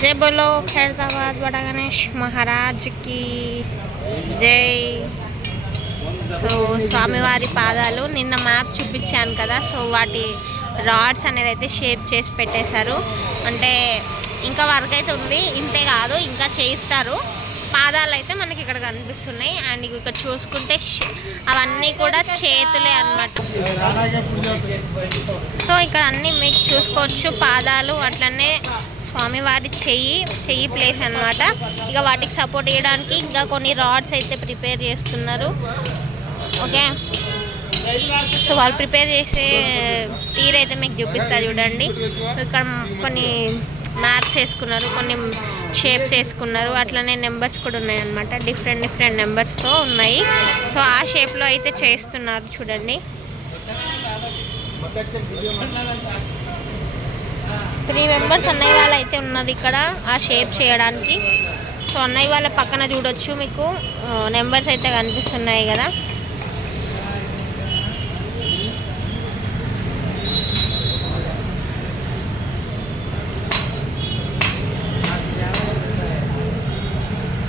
जय बोलो खैरताबाद बड़ा गणेश महाराज की जय। సో స్వామివారి పాదాలు నిన్న మ్యాప్ చూపించాను కదా, సో వాటి రాడ్స్ అనేది అయితే షేప్ చేసి పెట్టేశారు. అంటే ఇంకా వర్క్ అయితే ఉంది, ఇంతే కాదు ఇంకా చేయిస్తారు. పాదాలు అయితే మనకి ఇక్కడ కనిపిస్తున్నాయి. అండ్ ఇక్కడ చూసుకుంటే అవన్నీ కూడా చేతులే అన్నమాట. సో ఇక్కడ అన్నీ మీకు చూసుకోవచ్చు, పాదాలు అట్లనే స్వామివారి చెయ్యి ప్లేస్ అన్నమాట. ఇక వాటికి సపోర్ట్ చేయడానికి ఇంకా కొన్ని రాడ్స్ అయితే ప్రిపేర్ చేస్తున్నారు. ఓకే, సో వాళ్ళు ప్రిపేర్ చేసే తీరైతే మీకు చూపిస్తా చూడండి. ఇక్కడ కొన్ని మ్యాప్స్ వేసుకున్నారు, కొన్ని షేప్స్ వేసుకున్నారు, అట్లనే నెంబర్స్ కూడా ఉన్నాయి అన్నమాట. డిఫరెంట్ నెంబర్స్తో ఉన్నాయి. సో ఆ షేప్లో అయితే చేస్తున్నారు చూడండి. 3 మెంబర్స్ అన్నయ్య వాళ్ళు అయితే ఉన్నది ఇక్కడ ఆ షేప్ చేయడానికి. సో అన్నయ్య వాళ్ళ పక్కన చూడొచ్చు, మీకు నెంబర్స్ అయితే కనిపిస్తున్నాయి కదా.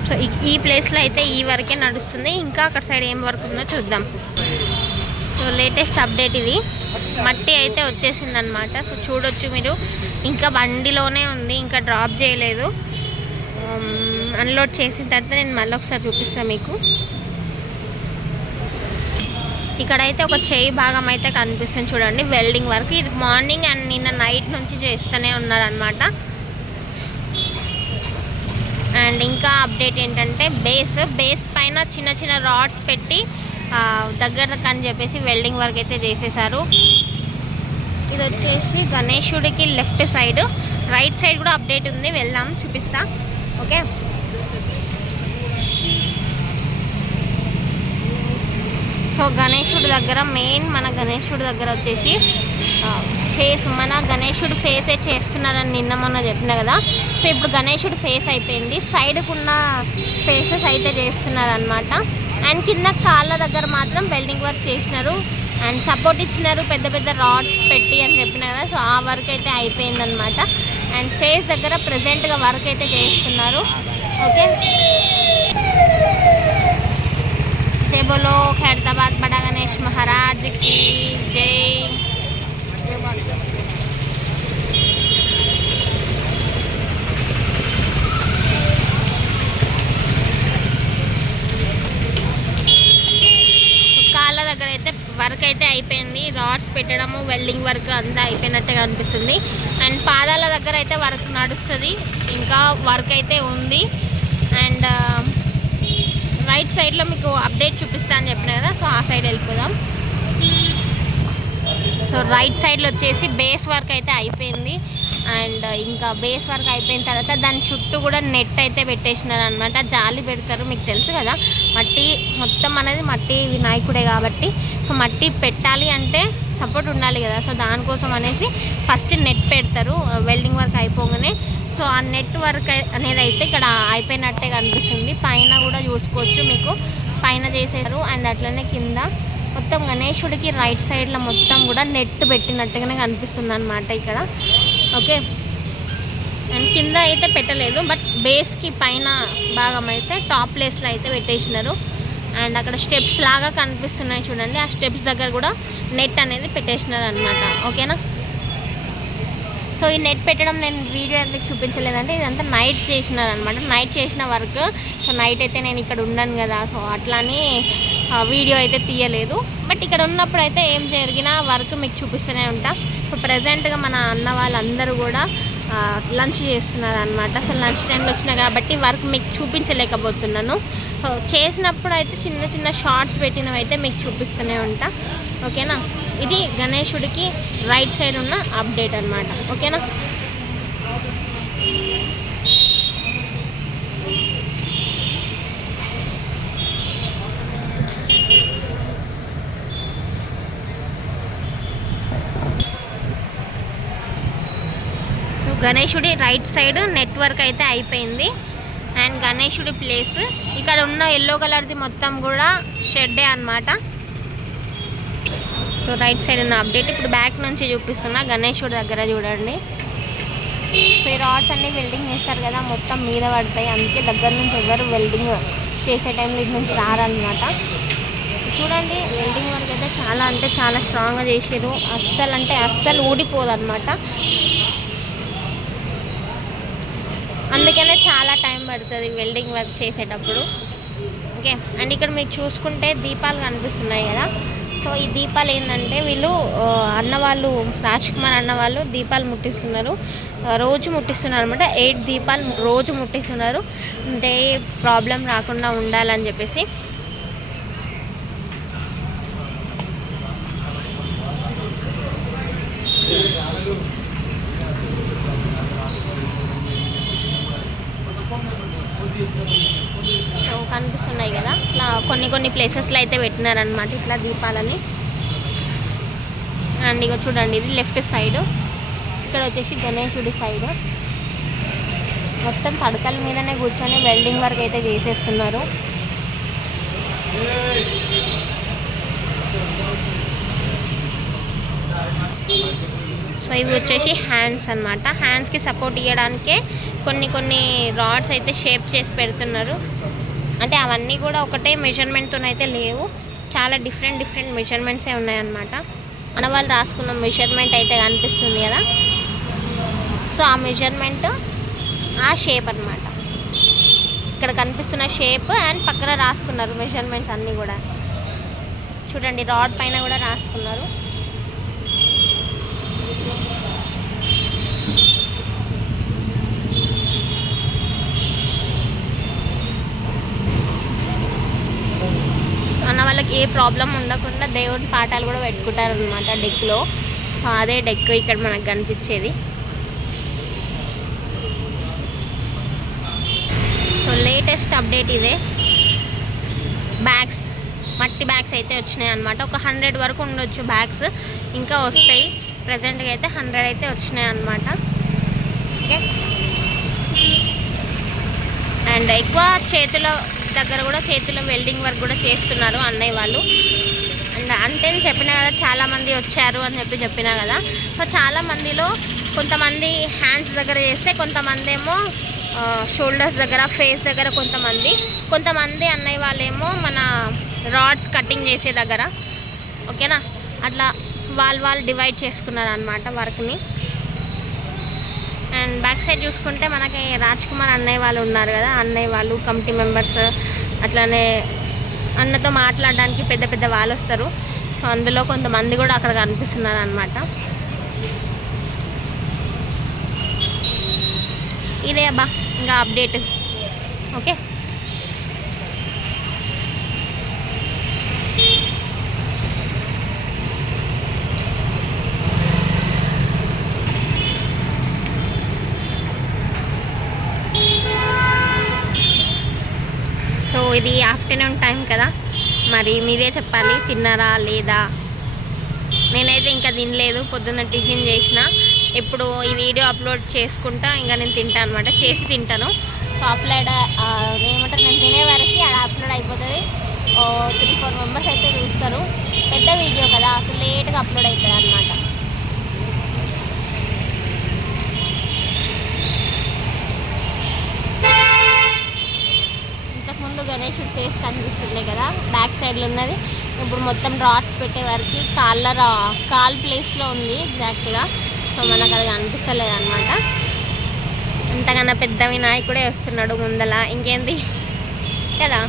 సో ఈ ప్లేస్లో అయితే ఈ వరకే నడుస్తుంది. ఇంకా అక్కడ సైడ్ ఏం వర్క్ ఉందో చూద్దాం. సో లేటెస్ట్ అప్డేట్ ఇది, మట్టి అయితే వచ్చేసిందనమాట. సో చూడొచ్చు మీరు, ఇంకా బండిలోనే ఉంది, ఇంకా డ్రాప్ చేయలేదు. అన్లోడ్ చేసిన తర్వాత నేను మళ్ళీ ఒకసారి చూపిస్తాను మీకు. ఇక్కడైతే ఒక చేయి భాగం అయితే కనిపిస్తుంది చూడండి, వెల్డింగ్ వర్క్. ఇది మార్నింగ్ అండ్ నిన్న నైట్ నుంచి చేస్తూనే ఉన్నారనమాట. అండ్ ఇంకా అప్డేట్ ఏంటంటే బేస్ పైన చిన్న రాడ్స్ పెట్టి దగ్గరకు అని చెప్పేసి వెల్డింగ్ వర్క్ అయితే చేసేసారు. ఇది వచ్చేసి గణేశుడికి లెఫ్ట్ సైడ్, రైట్ సైడ్ కూడా అప్డేట్ ఉంది, వెళ్దాం చూపిస్తా. ఓకే, సో గణేశుడి దగ్గర మెయిన్ మన గణేశుడి దగ్గర వచ్చేసి మన గణేశుడు ఫేసే చేస్తున్నారని నిన్న మొన్న చెప్పిన కదా. సో ఇప్పుడు గణేశుడు ఫేస్ అయిపోయింది, సైడ్కున్న ఫేసెస్ అయితే చేస్తున్నారు అనమాట. అండ్ కింద కాళ్ళ దగ్గర మాత్రం వెల్డింగ్ వర్క్ చేసినారు అండ్ సపోర్ట్ ఇచ్చినారు పెద్ద రాడ్స్ పెట్టి అని చెప్పిన కదా. సో ఆ వర్క్ అయితే అయిపోయిందనమాట. అండ్ ఫేస్ దగ్గర ప్రజెంట్గా వర్క్ అయితే చేస్తున్నారు. ఓకే, జై బోలో ఖైరతాబాద్ బడా గణేష్ మహారాజ్కి జై. దగ్గర అయితే వర్క్ అయితే అయిపోయింది, రాడ్స్ పెట్టడము వెల్డింగ్ వర్క్ అంతా అయిపోయినట్టుగా అనిపిస్తుంది. అండ్ పాదాల దగ్గర అయితే వర్క్ నడుస్తుంది, ఇంకా వర్క్ అయితే ఉంది. అండ్ రైట్ సైడ్లో మీకు అప్డేట్ చూపిస్తా అని చెప్పిన కదా, సో ఆ సైడ్ వెళ్ళిపోదాం. సో రైట్ సైడ్లో వచ్చేసి బేస్ వర్క్ అయితే అయిపోయింది. అండ్ ఇంకా బేస్ వర్క్ అయిపోయిన తర్వాత దాని చుట్టూ కూడా నెట్ అయితే పెట్టేసినారు అనమాట. జాలి పెడతారు, మీకు తెలుసు కదా, మట్టి మొత్తం అనేది మట్టి వినాయకుడే కాబట్టి. సో మట్టి పెట్టాలి అంటే సపోర్ట్ ఉండాలి కదా, సో దానికోసం అనేసి ఫస్ట్ నెట్ పెడతారు వెల్డింగ్ వర్క్ అయిపోగానే. సో ఆ నెట్ వర్క్ అనేది అయితే ఇక్కడ అయిపోయినట్టే కనిపిస్తుంది. పైన కూడా చూసుకోవచ్చు, మీకు పైన చేసేసారు. అండ్ అట్లనే కింద మొత్తం గణేశుడికి రైట్ సైడ్లో మొత్తం కూడా నెట్ పెట్టినట్టుగానే కనిపిస్తుంది అనమాట ఇక్కడ. ఓకే, అండ్ కింద అయితే పెట్టలేదు, బట్ బేస్కి పైన భాగం అయితే టాప్ ప్లేస్లో అయితే పెట్టేసినారు. అండ్ అక్కడ స్టెప్స్ లాగా కనిపిస్తున్నాయి చూడండి, ఆ స్టెప్స్ దగ్గర కూడా నెట్ అనేది పెట్టేసినారు అనమాట. ఓకేనా, సో ఈ నెట్ పెట్టడం నేను వీడియో ఎందుకు చూపించలేదంటే ఇదంతా నైట్ చేసినారు అనమాట, నైట్ చేసిన వర్క్. సో నైట్ అయితే నేను ఇక్కడ ఉన్నాను కదా, సో అట్లానే వీడియో అయితే తీయలేదు. బట్ ఇక్కడ ఉన్నప్పుడు అయితే ఏం జరిగినా వర్క్ మీకు చూపిస్తూనే ఉంటా. సో ప్రజెంట్గా మన అన్న వాళ్ళందరూ కూడా లంచ్ చేస్తున్నారు అనమాట. అసలు లంచ్ టైంలో వచ్చినా కాబట్టి వర్క్ మీకు చూపించలేకపోతున్నాను. సో చేసినప్పుడు అయితే చిన్న షార్ట్స్ పెట్టినవి అయితే మీకు చూపిస్తూనే ఉంటా. ఓకేనా, ఇది గణేశుడికి రైట్ సైడ్ ఉన్న అప్డేట్ అనమాట. ఓకేనా, సో గణేశుడి రైట్ సైడ్ నెట్వర్క్ అయితే అయిపోయింది. అండ్ గణేశుడి ప్లేస్ ఇక్కడ ఉన్న ఎల్లో కలర్ది మొత్తం కూడా షెడ్డే అనమాట. సో రైట్ సైడ్ ఉన్న అప్డేట్ ఇప్పుడు బ్యాక్ నుంచి చూపిస్తున్నా. గణేశుడి దగ్గర చూడండి, సో ఈ రాడ్స్ అన్నీ వెల్డింగ్ చేస్తారు కదా, మొత్తం మీద పడతాయి. అందుకే దగ్గర నుంచి ఎవరు వెల్డింగ్ చేసే టైంలో ఇటు నుంచి రారనమాట. చూడండి వెల్డింగ్ వర్క్ అయితే చాలా అంటే చాలా స్ట్రాంగ్గా చేసారు. అస్సలు అంటే అస్సలు ఊడిపోదు అనమాట. అందుకనే చాలా టైం పడుతుంది వెల్డింగ్ వర్క్ చేసేటప్పుడు. ఓకే, అండ్ ఇక్కడ మీకు చూసుకుంటే దీపాలు కనిపిస్తున్నాయి కదా. సో ఈ దీపాలు ఏంటంటే వీళ్ళు అన్నవాళ్ళు, రాజ్ కుమార్ అన్నవాళ్ళు దీపాలు ముట్టిస్తున్నారు, రోజు ముట్టిస్తున్నారు అనమాట. 8 దీపాలు రోజు ముట్టిస్తున్నారు, అంటే ప్రాబ్లం రాకుండా ఉండాలని చెప్పేసి. కనిపిస్తున్నాయి కదా, ఇట్లా కొన్ని ప్లేసెస్లో అయితే పెట్టినారనమాట ఇట్లా దీపాలని. అండ్ ఇక చూడండి ఇది లెఫ్ట్ సైడ్, ఇక్కడ వచ్చేసి గణేశుడి సైడ్. మొత్తం తడకల మీదనే కూర్చొని వెల్డింగ్ వర్క్ అయితే చేసేస్తున్నారు. సో ఇవి వచ్చేసి హ్యాండ్స్ అనమాట. హ్యాండ్స్కి సపోర్ట్ ఇవ్వడానికే కొన్ని రాడ్స్ అయితే షేప్ చేసి పెడుతున్నారు. అంటే అవన్నీ కూడా ఒకటే మెజర్మెంట్తో అయితే లేవు, చాలా డిఫరెంట్ మెజర్మెంట్సే ఉన్నాయన్నమాట. మన వాళ్ళు రాసుకున్న మెజర్మెంట్ అయితే కనిపిస్తుంది కదా, సో ఆ మెజర్మెంట్ ఆ షేప్ అనమాట. ఇక్కడ కనిపిస్తున్న షేప్ అండ్ పక్కన రాసుకున్నారు మెజర్మెంట్స్ అన్నీ కూడా. చూడండి రాడ్ పైన కూడా రాసుకున్నారు. అన్న వాళ్ళకి ఏ ప్రాబ్లం ఉండకుండా దేవుడి పాఠాలు కూడా పెట్టుకుంటారు అనమాట డెక్లో. సో అదే డెక్ ఇక్కడ మనకు కనిపించేది. సో లేటెస్ట్ అప్డేట్ ఇదే. బ్యాగ్స్, మట్టి బ్యాగ్స్ అయితే వచ్చినాయి అనమాట. ఒక 100 వరకు ఉండొచ్చు బ్యాగ్స్, ఇంకా వస్తాయి. ప్రజెంట్గా అయితే 100 అయితే వచ్చినాయి అనమాట. ఓకే, అండ్ ఎక్కువ చేతిలో వెల్డింగ్ వర్క్ కూడా చేస్తున్నారు అన్నయ్య వాళ్ళు. అండ్ అంటే చెప్పినా కదా చాలామంది వచ్చారు అని చెప్పినా కదా. సో చాలామందిలో కొంతమంది హ్యాండ్స్ దగ్గర చేస్తే, కొంతమంది ఏమో షోల్డర్స్ దగ్గర, ఫేస్ దగ్గర, కొంతమంది అన్నయ్య వాళ్ళేమో మన రాడ్స్ కటింగ్ చేసే దగ్గర. ఓకేనా, అట్లా వాళ్ళు డివైడ్ చేసుకున్నారు అనమాట వర్క్ని. అండ్ బ్యాక్ సైడ్ చూసుకుంటే మనకి రాజ్ కుమార్ అన్నయ్య వాళ్ళు ఉన్నారు కదా, అన్నయ్య వాళ్ళు కమిటీ మెంబర్స్, అట్లానే అన్నతో మాట్లాడడానికి పెద్ద వాళ్ళు వస్తారు. సో అందులో కొంతమంది కూడా అక్కడ కనిపిస్తున్నారు అనమాట. ఇదే అబ్బా ఇంకా అప్డేట్. ఓకే, సో ఇది ఆఫ్టర్నూన్ టైం కదా, మరి మీరే చెప్పాలి తిన్నారా లేదా. నేనైతే ఇంకా తినలేదు, పొద్దున్న టిఫిన్ చేసిన. ఇప్పుడు ఈ వీడియో అప్లోడ్ చేసుకుంటా ఇంకా నేను తింటాను అనమాట, చేసి తింటాను. సో అప్లోడ్ ఏమంటారు, నేను తినే వరకు అది అప్లోడ్ అయిపోతుంది. 3-4 మెంబర్స్ అయితే చూస్తారు. పెద్ద వీడియో కదా, అసలు లేట్గా అప్లోడ్ అవుతుంది అనమాట. ఇంతకుముందు గణేశుడి ఫేస్ కనిపిస్తుండే కదా, బ్యాక్ సైడ్లో ఉన్నది. ఇప్పుడు మొత్తం రాడ్స్ పెట్టే వరకు కాల్ ప్లేస్లో ఉంది ఎగ్జాక్ట్గా. సో మనకు అది కనిపిస్తలేదు అనమాట. అంతకన్నా పెద్ద వినాయకుడే వస్తున్నాడు ముందల, ఇంకేంది కదా.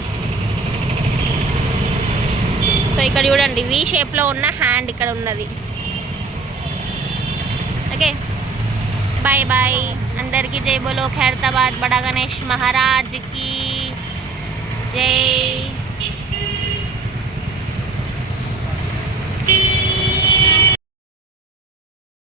సో ఇక్కడ చూడండి వి షేప్లో ఉన్న హ్యాండ్ ఇక్కడ ఉన్నది. ఓకే, బాయ్ బాయ్ అందరికీ. జై బోలో ఖైరతాబాద్ బడా గణేష్ మహారాజ్కి జై.